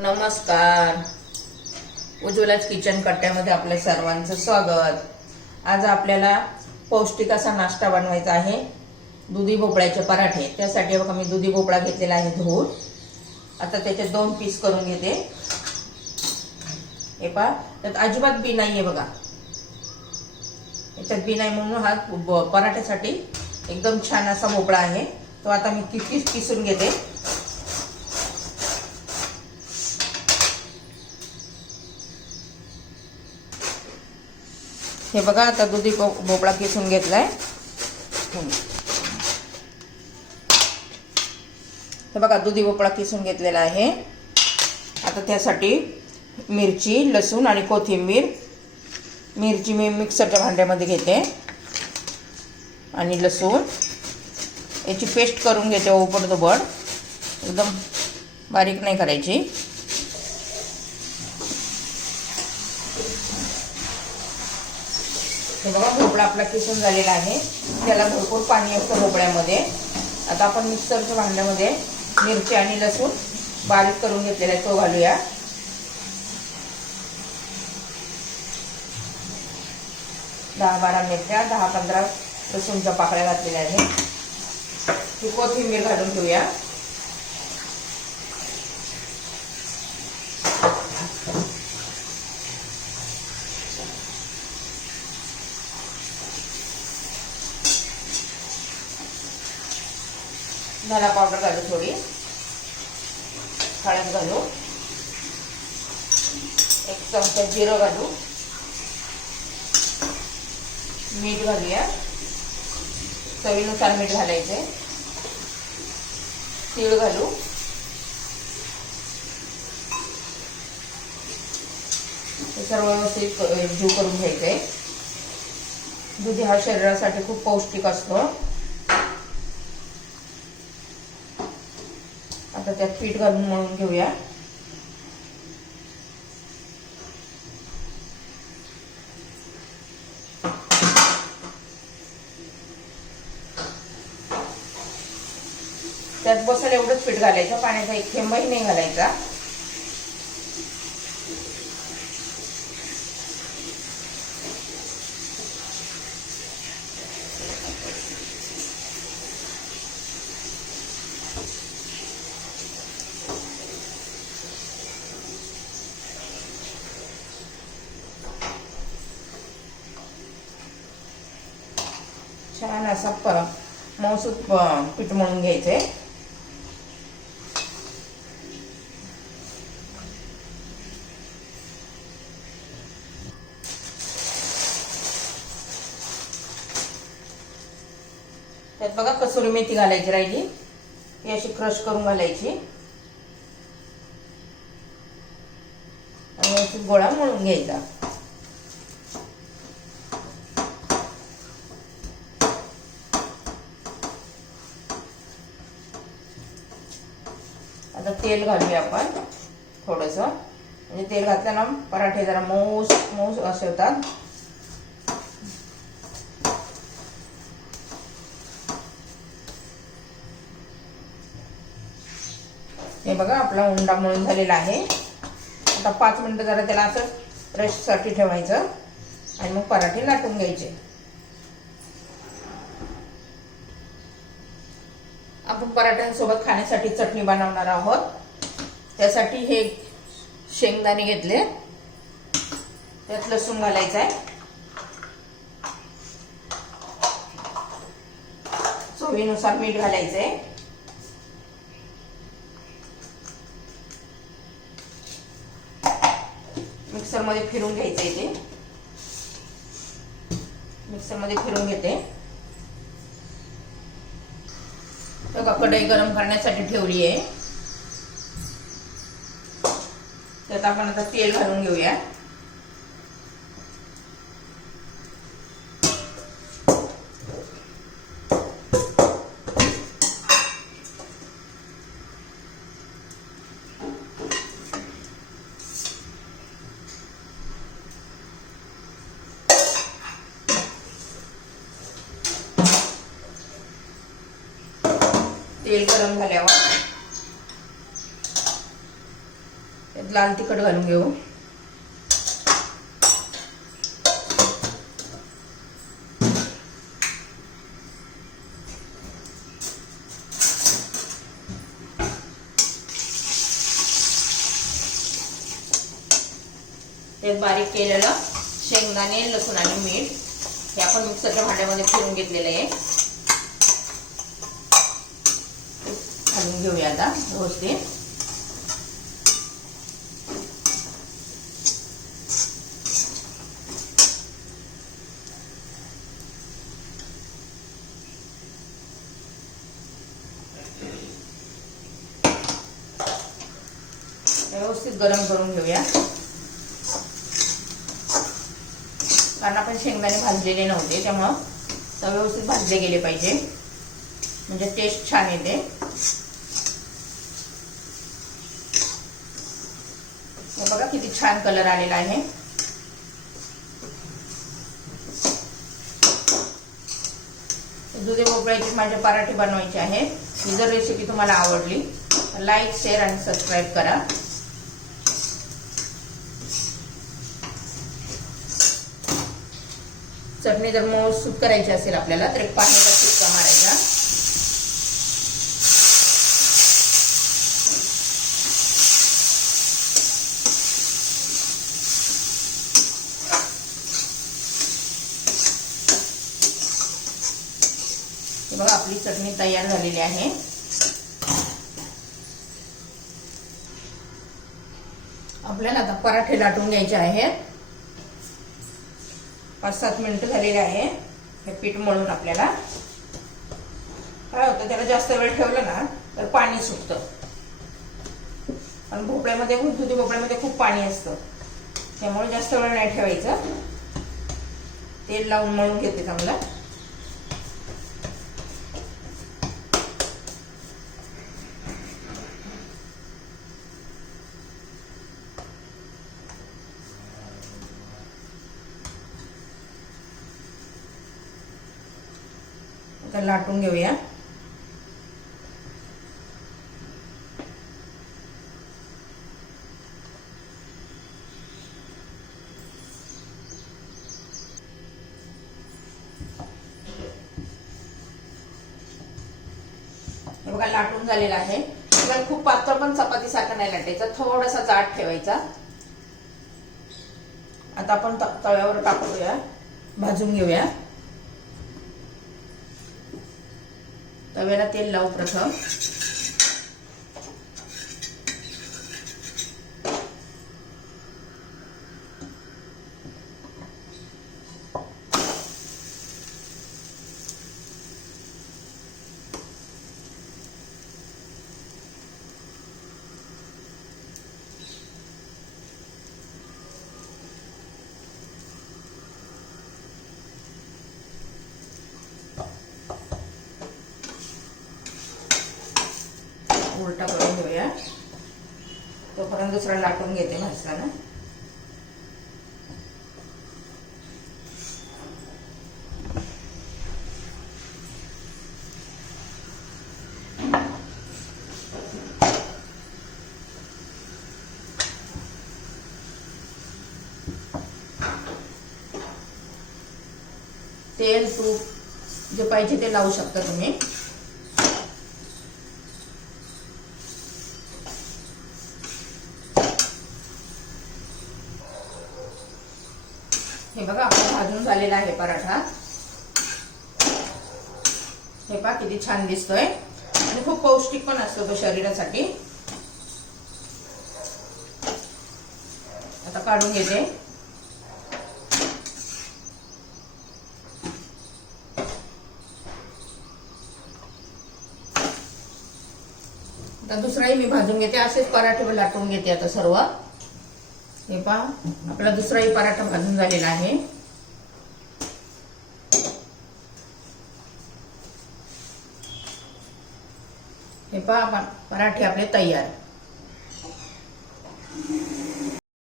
नमस्कार. उज्ज्वलाच किचन कट्ट्यामध्ये आपल्या सर्वांचं स्वागत. आज आपल्याला पौष्टिक असा नाश्ता बनवायचा आहे. दुधी भोपळ्याचे पराठे. त्यासाठी बघा मी दुधी भोपळा घेतलेला आहे धुवून. आता त्याचे दोन पीस करून घेते. हे पहा. त्यात अजिबात बी नाही आहे बघा. याच्यात बी नाही म्हणून हा पराठ्यासाठी एकदम छान असा भोपळा आहे. तो आता मी कितीच पिसून घेते. हे बघा आता दुधी भोपळा किसून घेतलाय. हे बघा दुधी भोपळा किसून घेतलेला आहे. आता त्यासाठी मिरची लसूण आणि कोथिंबीर. मिरची मी मिक्सरच्या भांड्यामध्ये घेते. आणि लसूण. याची पेस्ट करून घेते ओबडधोबड एकदम बारीक नाही करायची. हे बघा भोपळा आपला किसून झालेला आहे. त्याला भरपूर पाणी असतं भोपळ्यामध्ये. आता आपण मिक्सरच्या भांड्यामध्ये मिरची आणि लसूण बारीक करून घेतलेला आहे तो घालूया. दहा बारा मिरच्या दहा पंधरा लसूणच्या पाकळ्या घातलेल्या आहेत. ही कोथिंबीर घालून घेऊया धना पावडर घालू थोडी. हळद घालू. एक चमचा जिरं घालू. मीठ घालूया. चवीनुसार मीठ घालायचे. तीळ घालू. हे सर्व व्यवस्थित जीव करून घ्यायचंय दुधी हा शरीरासाठी खूप पौष्टिक असतो. आता त्यात पीठ घालून मळून घेऊया. त्यात बसायला एवढंच पीठ घालायचं. पाण्याचा एक थेंबही नाही घालायचा. छान असा प मऊसूत पीठ पीठ घ्यायचं घ्यायचंय. त्यात बघा कसुरी मेथी घालायची राहिली. ती अशी क्रश करून घालायची. आणि गोळा मळून घ्यायचा. आता तेल घालूया आपण थोडंसं. म्हणजे तेल घातल्यानं पराठे जरा मऊस मऊ असे होतात. हे बघा आपला उंडा मळून झालेला आहे. आता पाच मिनिटं जरा त्याला असं रेस्टसाठी ठेवायचं. आणि मग पराठे लाटून घ्यायचे आपण पराठ्यांसोबत खाण्यासाठी चटणी बनवणार आहोत. त्यासाठी हे शेंगदाणे घेतले. त्यात लसूण घालायचं आहे. चवीनुसार मीठ घालायचं आहे मिक्सरमध्ये फिरून घ्यायचं आहे ते. मिक्सरमध्ये फिरून घेते. बघा कढई गरम करण्यासाठी ठेवली आहे. त्यात आपण आता तेल घालून घेऊया. तेल गरम झाल्यावर त्यात लाल तिखट घालून घेऊ. त्यात बारीक केलेलं शेंगदाणे लसूण आणि मीठ हे आपण मिक्सरच्या भांड्यामध्ये फिरून घेतलेलं आहे. घालून घेऊया आता व्यवस्थित. व्यवस्थित गरम करून घेऊया. कारण आपण शेंगदाणे भाजलेले नव्हते त्यामुळं व्यवस्थित भाजले गेले पाहिजे. म्हणजे टेस्ट छान येते. छान कलर आलेला आहे. दुधे भोपळ्याचे माझे पराठे बनवायचे आहेत. ही जर रेसिपी तुम्हाला आवडली तर लाईक शेअर आणि सबस्क्राईब करा. चटणी जर मऊ सूप करायची असेल आपल्याला तर एक पाणी चिटका मारायचा हे बघा आपली चटणी तयार झालेली आहे. आपल्याला आता पराठे लाटून घ्यायचे आहेत. पाच सात मिनिटं झालेले आहे. हे पीठ मळून आपल्याला. काय होतं त्याला जास्त वेळ ठेवलं ना तर पाणी सुटतं. आणि भोपळ्यामध्ये दुधी भोपळ्यामध्ये खूप पाणी असतं. त्यामुळे जास्त वेळ नाही ठेवायचं. तेल लावून मळून घेते चांगलं. तर लाटून घेऊया. बघा लाटून झालेला आहे. पण खूप पातळ पण चपाती सारखा नाही लाटायचा. थोडासा जाड ठेवायचा. आता आपण तव्यावर टाकूया भाजून घेऊया. तव्याला तेल लावू प्रथम उलटा करून घेऊया तोपर्यंत दुसरा लाटून घेते भाजताना तेल तूप जे पाहिजे ते लावू शकता तुम्ही हे बघा आपला भाजून झालेला आहे पराठा. हे पहा किती छान दिसतोय. आणि खूप पौष्टिक पण असतो तो शरीरासाठी. आता काढून घेते. आता दुसराही मी भाजून घेते. असेच पराठे लाटून घेते आता सर्व. हे पहा आपला दुसराही पराठा भाजून झालेला आहे. हे पहा पराठे आपले तयार